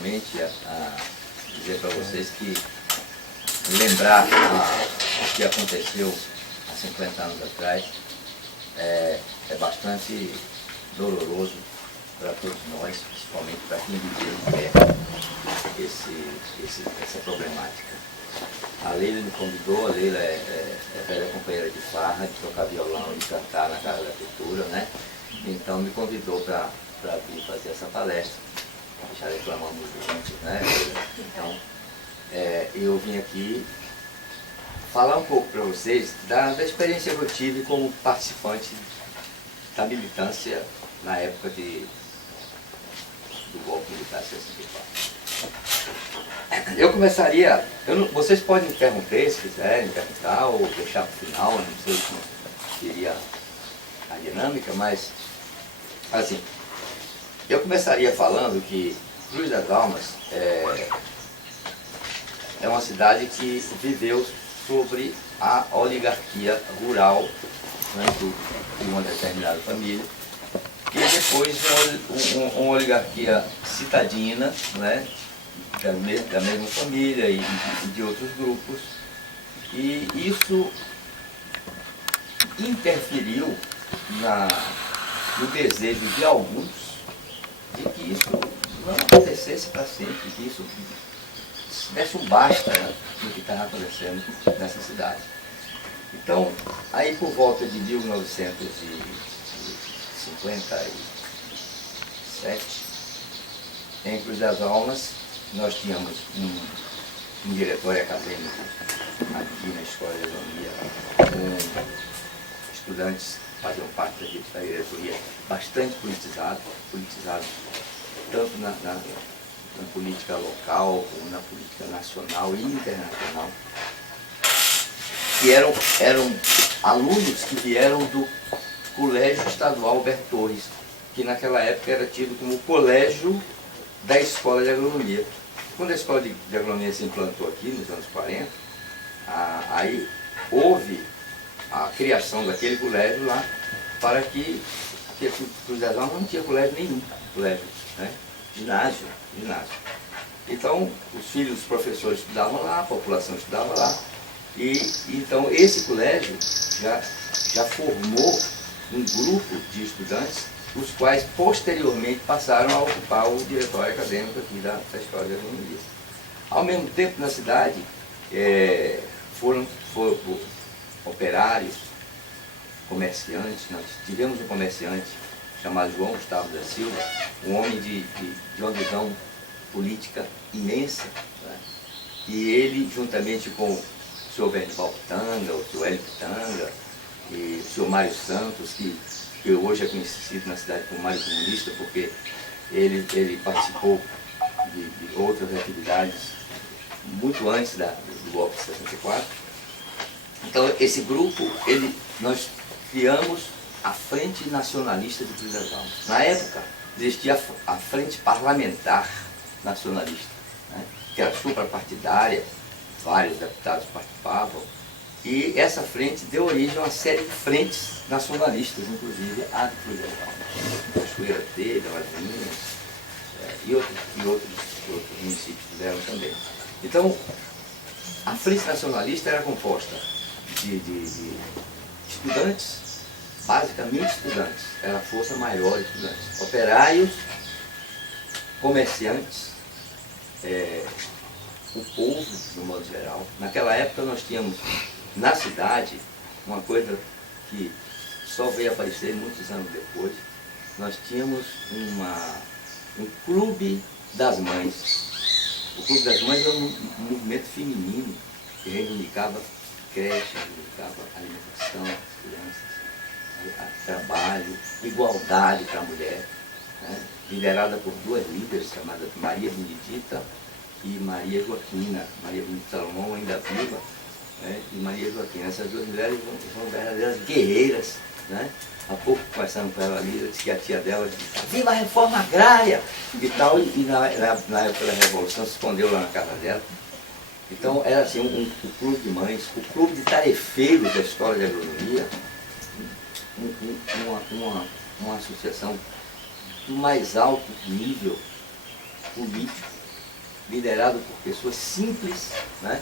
inicialmente a dizer para vocês que lembrar o que aconteceu há 50 anos atrás é bastante doloroso para todos nós, principalmente para quem viveu essa problemática. A Leila me convidou, a Leila é velha companheira de farra, de tocar violão e cantar na Casa da Cultura, né? Então me convidou para vir fazer essa palestra. Já reclamamos juntos, né? Então, eu vim aqui falar um pouco para vocês da experiência que eu tive como participante da militância na época do golpe militar de 64. Eu começaria, vocês podem interromper se quiserem, perguntar ou deixar para o final, não sei como seria a dinâmica, mas assim, eu começaria falando que Cruz das Almas é uma cidade que viveu sobre a oligarquia rural, né, de uma determinada família, e depois uma oligarquia citadina, né, da mesma família e de outros grupos, e isso interferiu no desejo de alguns de que isso não acontecesse para sempre, que isso desse um basta, né, do que estava acontecendo nessa cidade. Então, aí por volta de 1957, em Cruz das Almas, nós tínhamos um diretório acadêmico aqui na Escola de Agronomia, com estudantes que faziam parte da diretoria bastante politizados, tanto na política local, como na política nacional e internacional, que eram alunos que vieram do Colégio Estadual Alberto Torres, que naquela época era tido como o colégio da Escola de Agronomia. Quando a Escola de Agronomia se implantou aqui, nos anos 40, aí houve a criação daquele colégio lá, para que Cruz das Almas não tinha colégio nenhum, né? Ginásio. Então, os filhos dos professores estudavam lá, a população estudava lá, e então esse colégio já formou um grupo de estudantes, os quais posteriormente passaram a ocupar o diretório acadêmico aqui da Escola de Agronomia. Ao mesmo tempo, na cidade, foram operários, comerciantes. Nós tivemos um comerciante chamado João Gustavo da Silva, um homem de uma visão política imensa, né? E ele, juntamente com o senhor Bernibal Pitanga, o senhor Hélio Pitanga e o senhor Mário Santos, que hoje é conhecido na cidade como Mário Comunista, porque ele participou de outras atividades muito antes do golpe de 64. Então, esse grupo, nós criamos a Frente Nacionalista de Cruz das Almas. Na época, existia a Frente Parlamentar Nacionalista, né, que era suprapartidária, vários deputados participavam, e essa frente deu origem a uma série de frentes nacionalistas, inclusive a de Cruz das Almas, Cachoeira teve, Lagoinhas, e outros municípios tiveram também. Então, a Frente Nacionalista era composta de estudantes, basicamente estudantes, era a força maior de estudantes, operários, comerciantes, o povo, no modo geral. Naquela época nós tínhamos na cidade uma coisa que só veio aparecer muitos anos depois. Nós tínhamos um clube das mães. O Clube das Mães era um movimento feminino que reivindicava creche, reivindicava alimentação das crianças, trabalho, igualdade para a mulher, né? Liderada por duas líderes chamadas Maria Benedita e Maria Joaquina. Maria Benedita Salomão ainda viva, né? E Maria Joaquina. Essas duas mulheres são verdadeiras guerreiras, né? Há pouco conversando com ela ali, disse que a tia dela disse: viva a reforma agrária! E tal, e na época da Revolução se escondeu lá na casa dela. Então era assim, o clube de mães, o clube de tarefeiros da Escola de Agronomia, uma associação do mais alto nível político liderado por pessoas simples, né?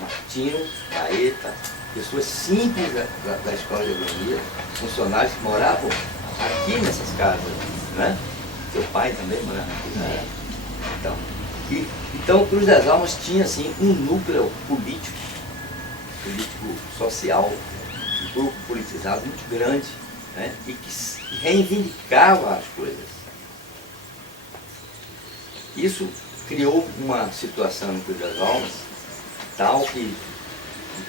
Martino, Baeta, pessoas simples da escola de agronomia, funcionários que moravam aqui nessas casas, né? Seu pai também morava aqui, né? Então, Cruz das Almas tinha assim um núcleo político social, um grupo politizado muito grande, né? E que reivindicava as coisas. Isso criou uma situação em Cruz das Almas tal que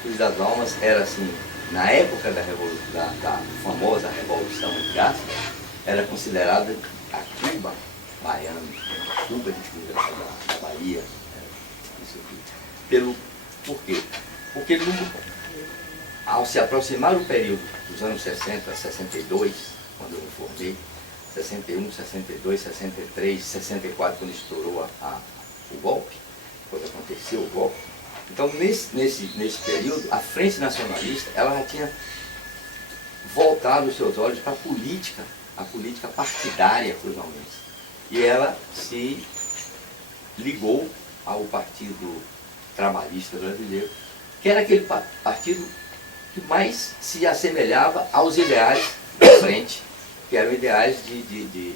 Cruz das Almas era assim, na época da famosa Revolução de Castro, era considerada a Cuba baiana, Cuba da Bahia, isso aqui. Por quê? Porque ao se aproximar o período dos anos 60, 62, quando eu me formei, 61, 62, 63, 64, quando estourou o golpe, quando aconteceu o golpe. Então, nesse período, a Frente Nacionalista, ela já tinha voltado os seus olhos para a política partidária cruzalmense. E ela se ligou ao Partido Trabalhista Brasileiro, que era aquele partido que mais se assemelhava aos ideais da frente, que eram ideais de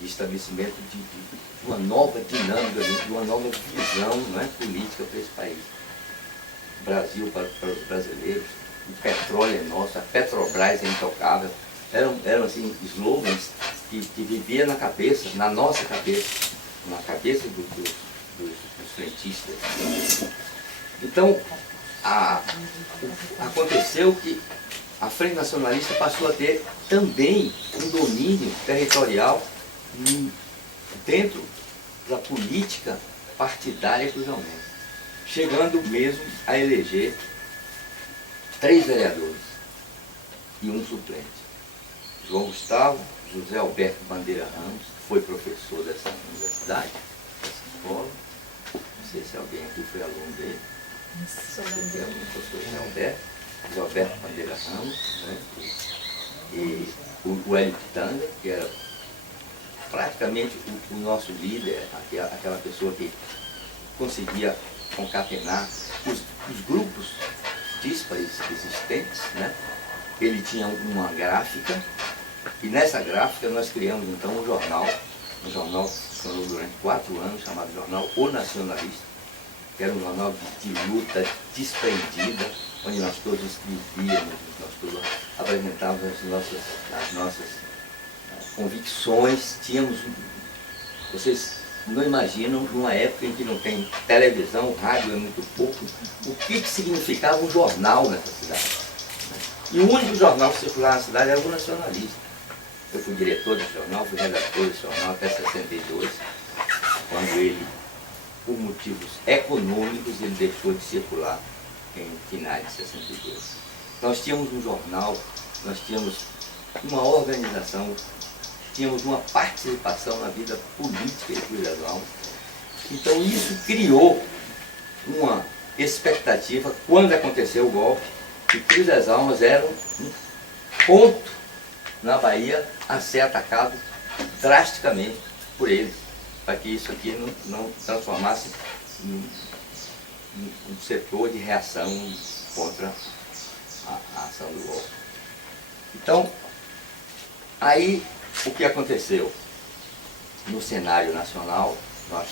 estabelecimento de uma nova dinâmica, de uma nova visão, né, política para esse país. O Brasil para os brasileiros, o petróleo é nosso, a Petrobras é intocável. Eram assim, slogans que viviam na cabeça, na nossa cabeça, na cabeça dos frentistas. Então, aconteceu que a Frente Nacionalista passou a ter também um domínio territorial dentro da política partidária cruzalmense, chegando mesmo a eleger 3 vereadores e um suplente. João Gustavo, José Alberto Bandeira Ramos, que foi professor dessa universidade, dessa escola. Não sei se alguém aqui foi aluno dele. O professor José Alberto Bandeira Ramos, né? E o Hélio Pitanga, que era praticamente o nosso líder, aquela pessoa que conseguia concatenar os grupos díspares existentes, né? Ele tinha uma gráfica, e nessa gráfica nós criamos então um jornal que funcionou durante 4 anos, chamado Jornal O Nacionalista, que era um jornal de luta desprendida, onde nós todos escrevíamos, nós todos apresentávamos as nossas convicções. Vocês não imaginam, numa época em que não tem televisão, rádio é muito pouco, o que significava um jornal nessa cidade. E o único jornal que circulava na cidade era o Nacionalista. Eu fui diretor desse jornal, fui redator desse jornal até 62, quando ele, por motivos econômicos, ele deixou de circular em finais de 62. Nós tínhamos um jornal, nós tínhamos uma organização, tínhamos uma participação na vida política de Cruz das Almas. Então isso criou uma expectativa, quando aconteceu o golpe, que Cruz das Almas era um ponto na Bahia a ser atacado drasticamente por eles, para que isso aqui não transformasse em um setor de reação contra a ação do golpe. Então, aí o que aconteceu? No cenário nacional, nós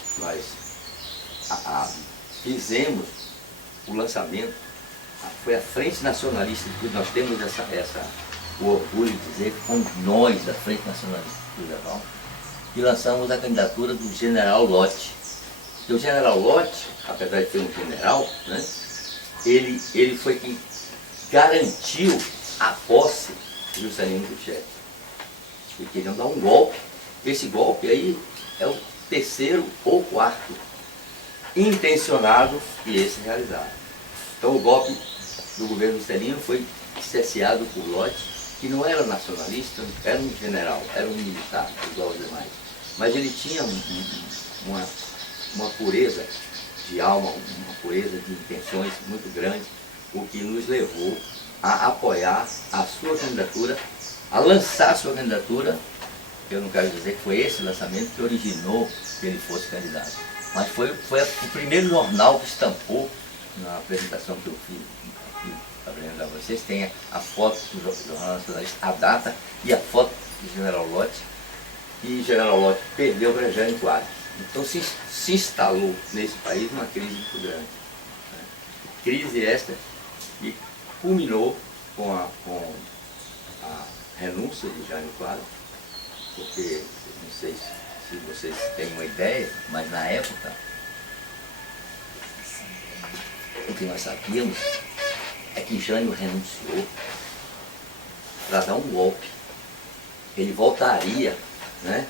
fizemos o lançamento, foi a Frente Nacionalista, que nós temos o orgulho de dizer que fomos nós, da Frente Nacionalista do Leval, que lançamos a candidatura do General Lott. E o General Lott, apesar de ser um general, né, ele foi quem garantiu a posse de Juscelino Kubitschek. Eles queriam dar um golpe. Esse golpe aí é o 3º ou 4º intencionado e esse realizado. Então o golpe do governo Juscelino foi cerceado por Lott, que não era nacionalista, era um general, era um militar, igual aos demais. Mas ele tinha uma pureza de alma, uma pureza de intenções muito grande, o que nos levou a apoiar a sua candidatura, a lançar a sua candidatura eu não quero dizer que foi esse lançamento que originou que ele fosse candidato. Mas foi o primeiro jornal que estampou, na apresentação que eu fiz aqui para apresentar a vocês, tem a foto do Jornal Nacionalista, a data e a foto do General Lott. E General Lott perdeu para Jânio Quadros. Então se instalou nesse país uma crise muito grande. Né? Crise esta que culminou com a renúncia de Jânio Quadros, porque, não sei se vocês têm uma ideia, mas na época, o que nós sabíamos é que Jânio renunciou para dar um golpe. Ele voltaria, né,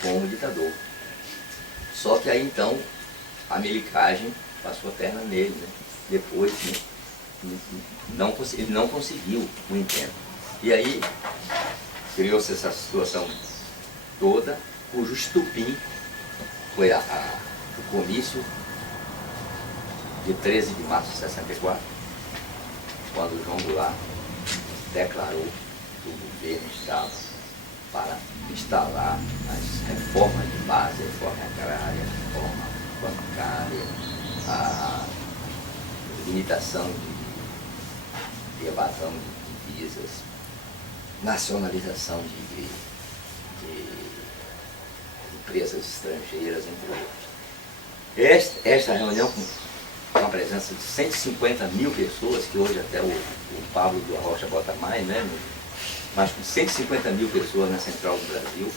como ditador. Só que aí então a melicagem passou a perna nele, né? Depois, né, ele não conseguiu o intento. E aí criou-se essa situação toda, cujo estupim foi o comício de 13 de março de 64, quando João Goulart declarou que o governo estava para instalar as reformas de base, a reforma agrária, a reforma bancária, a limitação de evasão de divisas, nacionalização de empresas estrangeiras, entre outros. Esta reunião, com a presença de 150 mil pessoas, que hoje até o Pablo do Arrocha bota mais, né? Mas com 150 mil pessoas na Central do Brasil,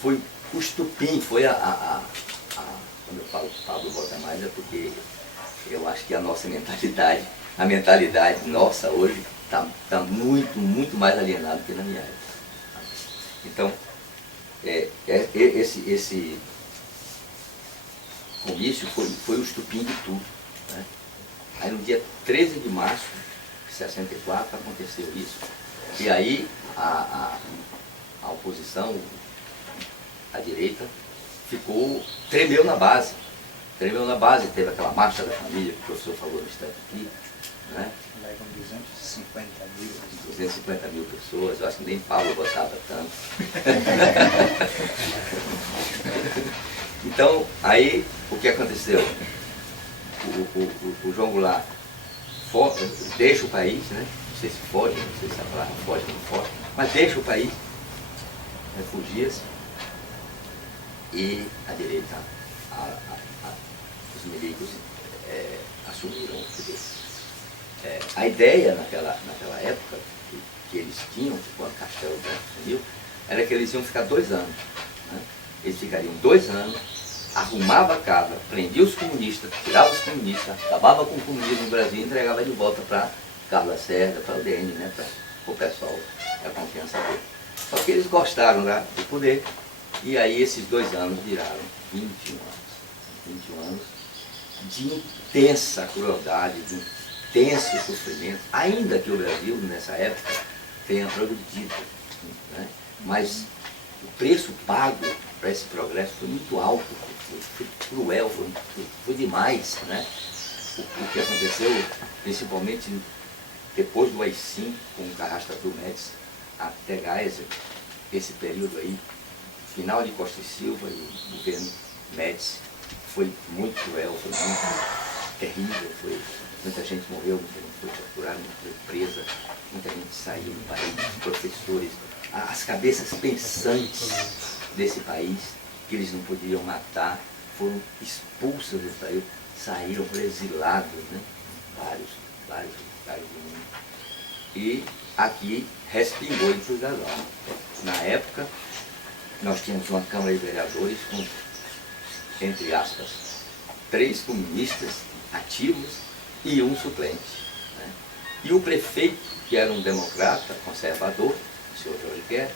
foi o estupim, foi quando eu falo que o Pablo bota mais, é porque eu acho que a nossa mentalidade, a mentalidade nossa hoje, está muito, muito mais alienada que na minha época. Então, esse comício foi o estupim de tudo. Né? Aí no dia 13 de março de 64 aconteceu isso. E aí a oposição, a direita, tremeu na base. Tremeu na base, teve aquela marcha da família, que o professor falou no instante aqui. Né? 250 mil pessoas, eu acho que nem Paulo votava tanto. Então, aí, o que aconteceu? O João Goulart deixa o país, né? Não sei se foge, não sei se a palavra foge ou não foge, mas deixa o país, refugia-se, e a direita, os milicos assumiram o poder. A ideia naquela época que eles tinham, quando o Castelo Branco sumiu, era que eles iam ficar 2 anos. Né? Eles ficariam 2 anos, arrumava a casa, prendia os comunistas, tirava os comunistas, acabava com o comunismo no Brasil e entregava de volta para Carlos Lacerda, para o DN, né? Para o pessoal da confiança dele. Só que eles gostaram, né, do poder, e aí esses 2 anos viraram 21 anos. 21 anos de intensa crueldade, de intenso sofrimento, ainda que o Brasil, nessa época, tenha progredido. Né? Mas o preço pago para esse progresso foi muito alto, foi cruel, foi demais. Né? O que aconteceu, principalmente depois do AI-5, com o Carrasco Médici, até Geisel, esse período aí, final de Costa e Silva e o governo Médici, foi muito cruel, foi muito terrível, muita gente morreu, muita gente foi torturada, muita gente foi presa, muita gente saiu do país, professores, as cabeças pensantes desse país, que eles não podiam matar, foram expulsas do país, saíram, foram exilados, né? Vários do mundo. E aqui respingou em Cruz das Almas. Na época, nós tínhamos uma Câmara de Vereadores com, entre aspas, 3 comunistas ativos e 1 suplente. Né? E o prefeito, que era um democrata conservador, o senhor Jorge Guerra,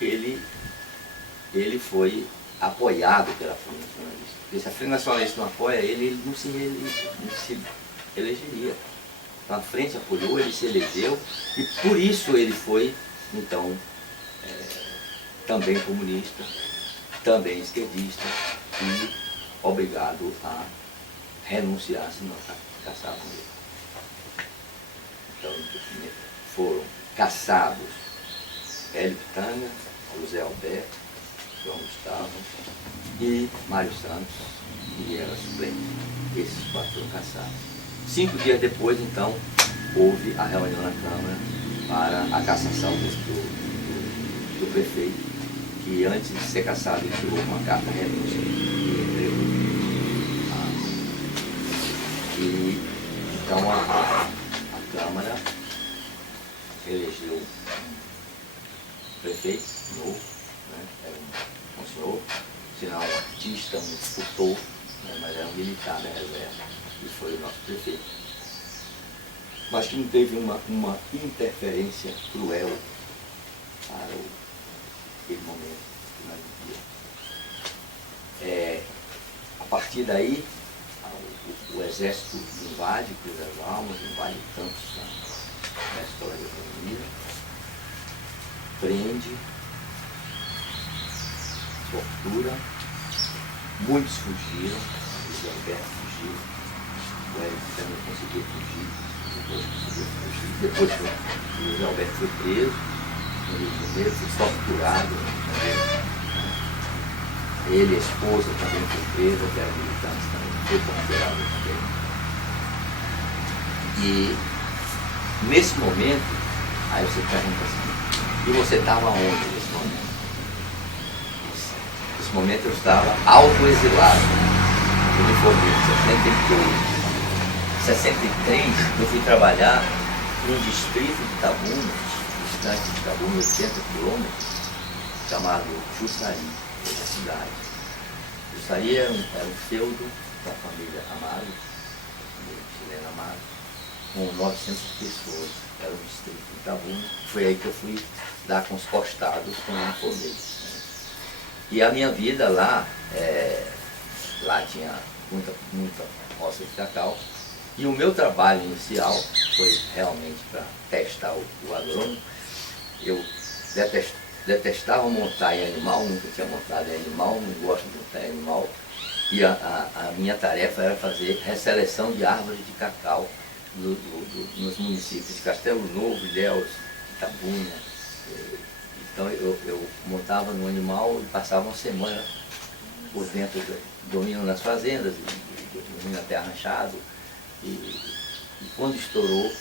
ele foi apoiado pela Frente Nacionalista. Porque se a Frente Nacionalista não apoia ele não se elegeria. Então a Frente apoiou, ele se elegeu, e por isso ele foi, então, também comunista, também esquerdista, e obrigado a renunciar, senão caçavam ele. Então foram caçados Hélio Pitanga, José Alberto, João Gustavo e Mário Santos, que era suplente. Esses 4 foram cassados. 5 dias depois, então, houve a reunião na Câmara para a cassação do prefeito, que antes de ser cassado ele tirou uma carta de renúncia e entregou. E então a Câmara elegeu um prefeito novo, né? Era um senhor, sinal um artista, um escultor, né? Mas era um militar da reserva, e foi o nosso prefeito. Mas que não teve uma interferência cruel para aquele momento que nós vivíamos. A partir daí, o exército invade Cruz das Almas, invade campos na história da economia, prende, tortura, muitos fugiram, o José Alberto fugiu, o Hélio também conseguiu fugir, depois o José Alberto foi preso no Rio de Janeiro, foi torturado, ele, a esposa também foi presa, que era militante também, foi torturada também. E nesse momento, aí você pergunta assim, e você estava onde nesse momento? Nesse momento eu estava autoexilado. Eu me formei em 63, eu fui trabalhar num distrito de Itabuna, distante de Itabuna, 80 quilômetros, chamado Jussari, da cidade. Jussari era um feudo da família Amaro, chilena Amaro, com 900 pessoas, era um distrito de Itabuna. Foi aí que eu fui dar com os costados quando eu me formei, né? E a minha vida lá, lá tinha muita roça de cacau, e o meu trabalho inicial foi realmente para testar o agrônomo. Eu detestava montar em animal, nunca tinha montado em animal, não gosto de montar em animal. E a minha tarefa era fazer resseleção de árvores de cacau nos municípios de Castelo Novo, Ilhéus, Itabuna. Então eu montava no animal e passava uma semana por dentro, dormindo nas fazendas, dormindo até arranchado. E quando estourou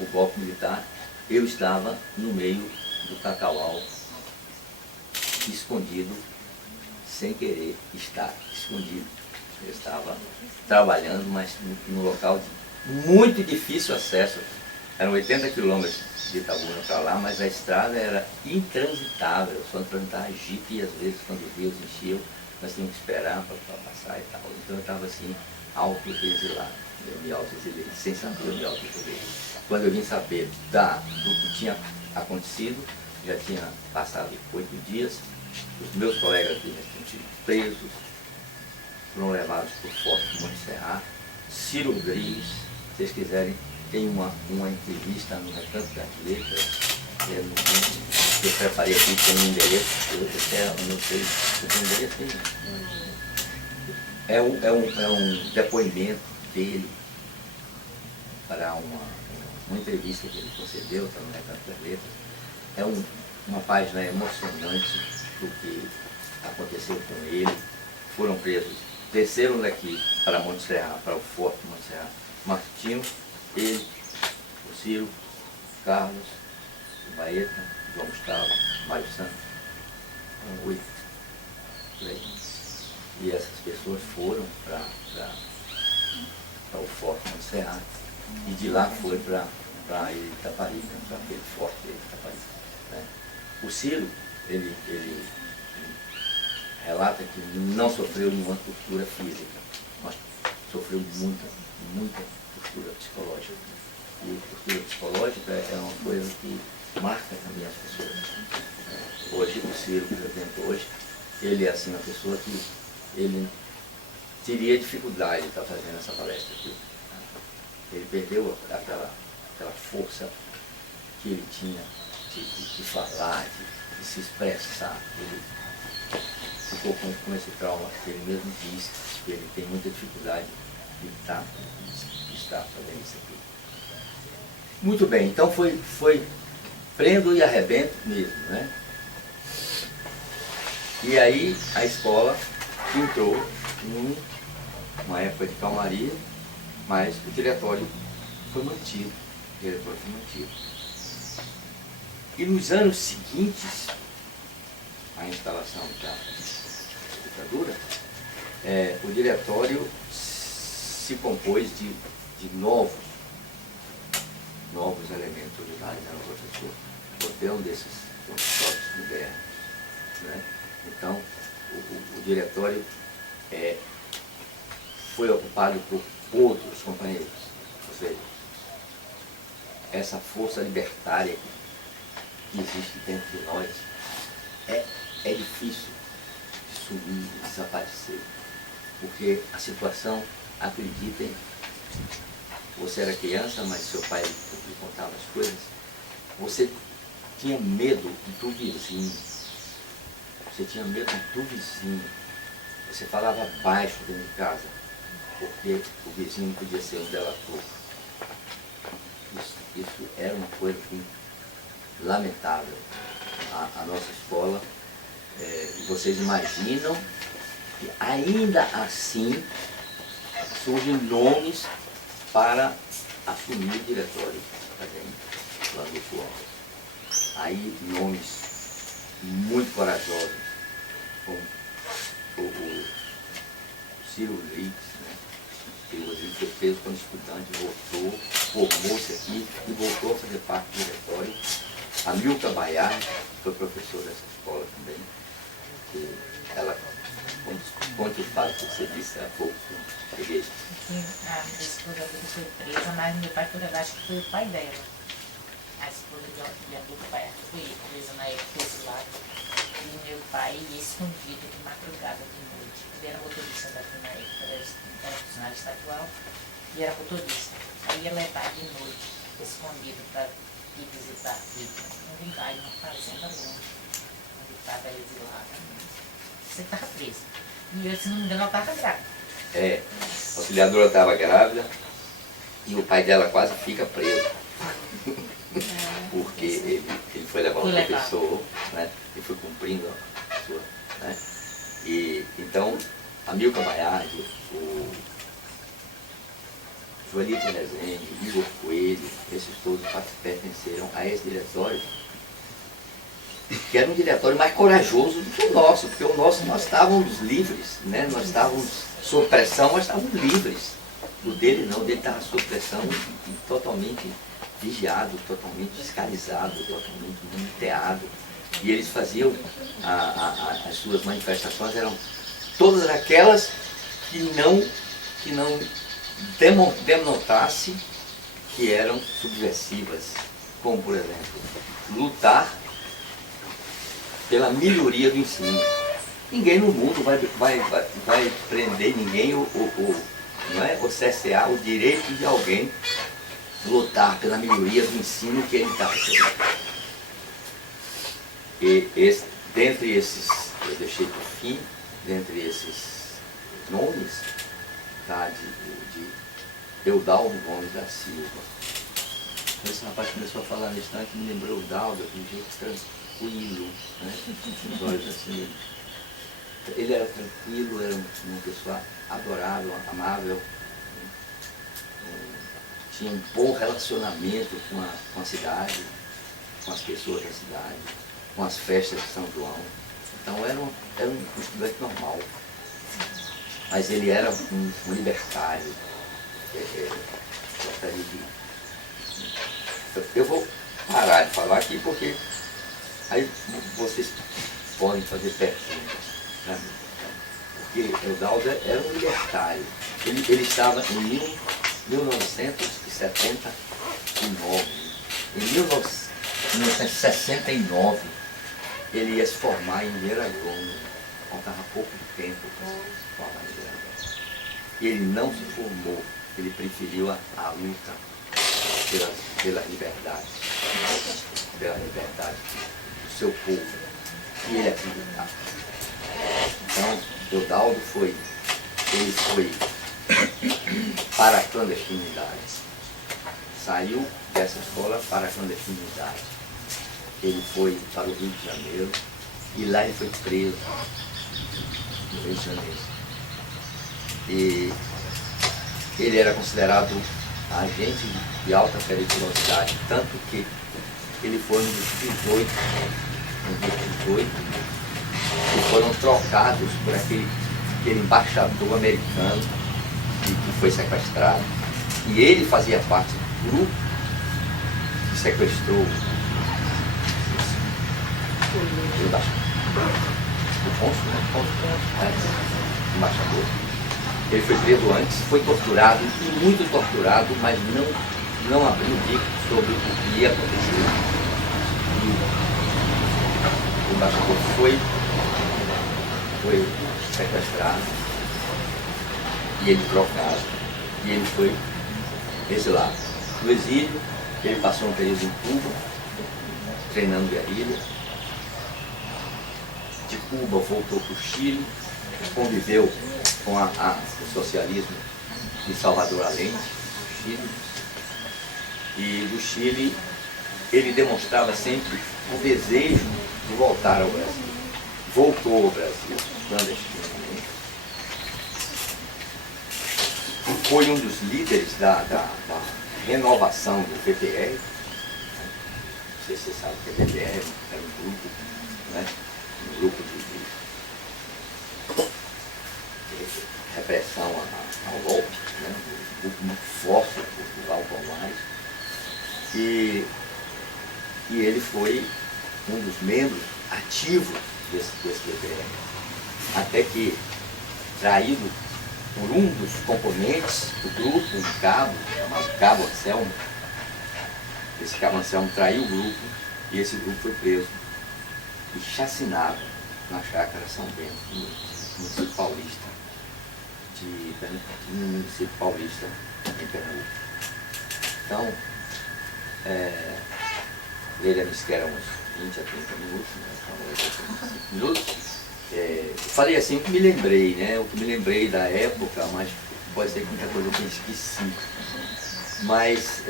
o golpe militar, eu estava no meio do cacaual, escondido, sem querer estar escondido. Eu estava trabalhando, mas num local de muito difícil acesso. Eram 80 quilômetros de Itabuna para lá, mas a estrada era intransitável, só transitava jipe, e às vezes quando os rios enchiam, nós tínhamos que esperar para passar e tal. Então eu estava assim, auto-exilado. Eu me auto-exilei, sem saber, eu me auto-exilei. Quando eu vim saber do que tinha acontecido, já tinha passado 8 dias, os meus colegas tinham sido presos, foram levados para o Forte Montserrat. Ciro Gris, se vocês quiserem, tem uma entrevista no Recanto das Letras, eu preparei aqui com um endereço, eu não sei se tem endereço aí. É um depoimento dele para uma entrevista que ele concedeu, está no Recanto das Letras. É uma página emocionante do que aconteceu com ele. Foram presos, desceram daqui para Montserrat, para o Forte Montserrat, Martinho, ele, o Ciro, o Carlos, o Baeta, o João Gustavo, o Mário Santos, 8 por aí. E essas pessoas foram para o Forte Montserrat, e de lá foi para Itaparica, para aquele forte de Itaparica, né? O Ciro, ele relata que não sofreu nenhuma tortura física, mas sofreu muita tortura psicológica. E tortura psicológica é uma coisa que marca também as pessoas. Hoje, o Ciro, por exemplo, ele é assim uma pessoa que ele teria dificuldade de estar fazendo essa palestra aqui. Ele perdeu aquela força que ele tinha de falar, de se expressar. Ele ficou com esse trauma que ele mesmo diz, que ele tem muita dificuldade de estar fazendo isso aqui. Muito bem, então foi prendo e arrebento mesmo, né? E aí a escola entrou numa época de calmaria, mas o diretório foi mantido. O diretório foi mantido. E nos anos seguintes, à instalação da ditadura, o diretório se compôs de novos elementos originários, né, professor? Qualquer um desses professores modernos, né? Então, o diretório foi ocupado por outros companheiros. Ou seja, essa força libertária que existe dentro de nós é difícil de sumir, de desaparecer, porque a situação, acreditem, você era criança, mas seu pai lhe contava as coisas, você tinha medo do vizinho, você falava baixo dentro de casa, porque o vizinho podia ser um delator. Isso era uma coisa assim, lamentável. A nossa escola, vocês imaginam que ainda assim surgem nomes para assumir o diretório acadêmico lá do Fuão. Aí nomes muito corajosos, como o Ciro Leite, né? Que fez quando estudante, voltou, formou-se aqui e voltou a fazer parte do diretório. A Milka Baiar, que foi professora dessa escola também, que ela conta o fato que você disse há pouco, cheguei. A esposa dele foi presa, mas meu pai, por acho que foi o pai dela. A esposa de Milka Baiar foi presa na época desse lado. E meu pai ia escondido de madrugada, de noite. Ele era motorista daqui na época, era funcionário estadual e era motorista. Aí ia levar de noite, escondido, para ir visitar a filha. Um lugar, uma fazenda longe, onde estava exilada. Você estava presa. E eu, se não me engano, ela estava grávida. A auxiliadora estava grávida e o pai dela quase fica preso. Porque ele foi levar o professor, né, e foi cumprindo a sua. Né, e então, a Milka Baiardi, o Joelito Rezende, Igor Coelho, esses todos pertenceram a esse diretório, que era um diretório mais corajoso do que o nosso, porque o nosso nós estávamos livres, né? Nós estávamos sob pressão, mas estávamos livres. O dele não, o dele estava sob pressão e totalmente vigiado, totalmente fiscalizado, totalmente monitoreado. E eles faziam, as suas manifestações eram todas aquelas que não denotasse que eram subversivas, como por exemplo, lutar pela melhoria do ensino. Ninguém no mundo vai prender ninguém não é, ou cercear o direito de alguém lutar pela melhoria do ensino que ele está recebendo. E dentre esses, eu deixei por fim, dentre esses nomes, tá, de Eudaldo Gomes da Silva. Esse rapaz começou a falar no instante, me lembrou o Eudaldo, de um jeito tranquilo, né? Os olhos assim. Ele era tranquilo, era uma pessoa adorável, amável, tinha um bom relacionamento com a cidade, com as pessoas da cidade, com as festas de São João. Então era um estudante normal, mas ele era um libertário. Eu vou parar de falar aqui porque aí vocês podem fazer perguntas, né? Porque Eudaldo era um libertário. Ele estava em 1979. Em 1969, ele ia se formar em engenheiro agrônomo. Faltava pouco tempo para se formar em engenheiro agrônomo. E ele não se formou. Ele preferiu a luta pela liberdade do seu povo, que ele acreditava. Então, Eudaldo foi para a clandestinidade. Saiu dessa escola para a clandestinidade. Ele foi para o Rio de Janeiro, E lá ele foi preso, no Rio de Janeiro. E ele era considerado agente de alta periculosidade, tanto que ele foi um dos 18, que foram trocados por aquele embaixador americano que foi sequestrado. E ele fazia parte do grupo que sequestrou o cônsul, né? O embaixador. Ele foi preso antes, foi torturado, e muito torturado, mas não abriu o bico sobre o que ia acontecer. E o embaixador foi sequestrado, e ele trocado, e ele foi exilado. No exílio, ele passou um período em Cuba, treinando guerrilha. De Cuba voltou para o Chile, conviveu com o socialismo de Salvador Allende, Chile. E do Chile ele demonstrava sempre o desejo de voltar ao Brasil. Voltou ao Brasil clandestinamente. E foi um dos líderes da renovação do PPR. Não sei se você sabe o que é PPR, era um grupo, né? Um grupo de repressão ao golpe, né? Um grupo muito forte em Portugal, Palmares. E ele foi um dos membros ativos desse PPR. Até que, traído por um dos componentes do grupo, um cabo, chamado Cabo Anselmo, esse Cabo Anselmo traiu o grupo e esse grupo foi preso e chacinado na chácara São Bento, no município paulista em Pernambuco. Então, ele disse que era uns 20 a 30 minutos, né? 5 minutos. Eu falei assim o que me lembrei, né? O que me lembrei da época, mas pode ser que muita coisa eu tenha esquecido. Mas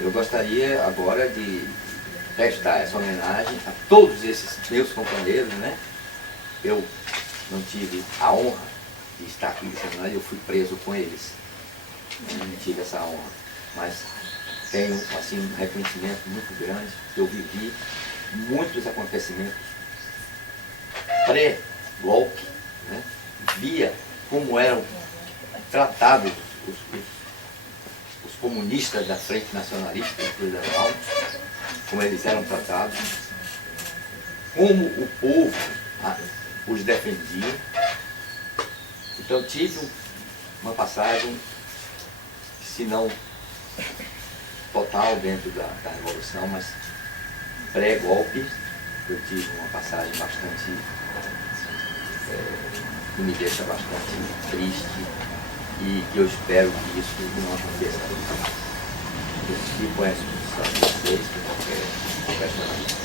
eu gostaria agora de prestar essa homenagem a todos esses meus companheiros, né? Eu não tive a honra de estar aqui nesse seminário, eu fui preso com eles. Eu não tive essa honra, mas tenho assim, um reconhecimento muito grande. Eu vivi muitos acontecimentos pré-golpe, né? Via como eram tratados os comunistas da Frente Nacionalista Federal, como eles eram tratados, como o povo os defendia. Então tive uma passagem, se não total dentro da Revolução, mas pré-golpe, eu tive uma passagem bastante, que me deixa bastante triste e que eu espero que isso não aconteça nunca. Eu fico à disposição de vocês, por qualquer questionamento.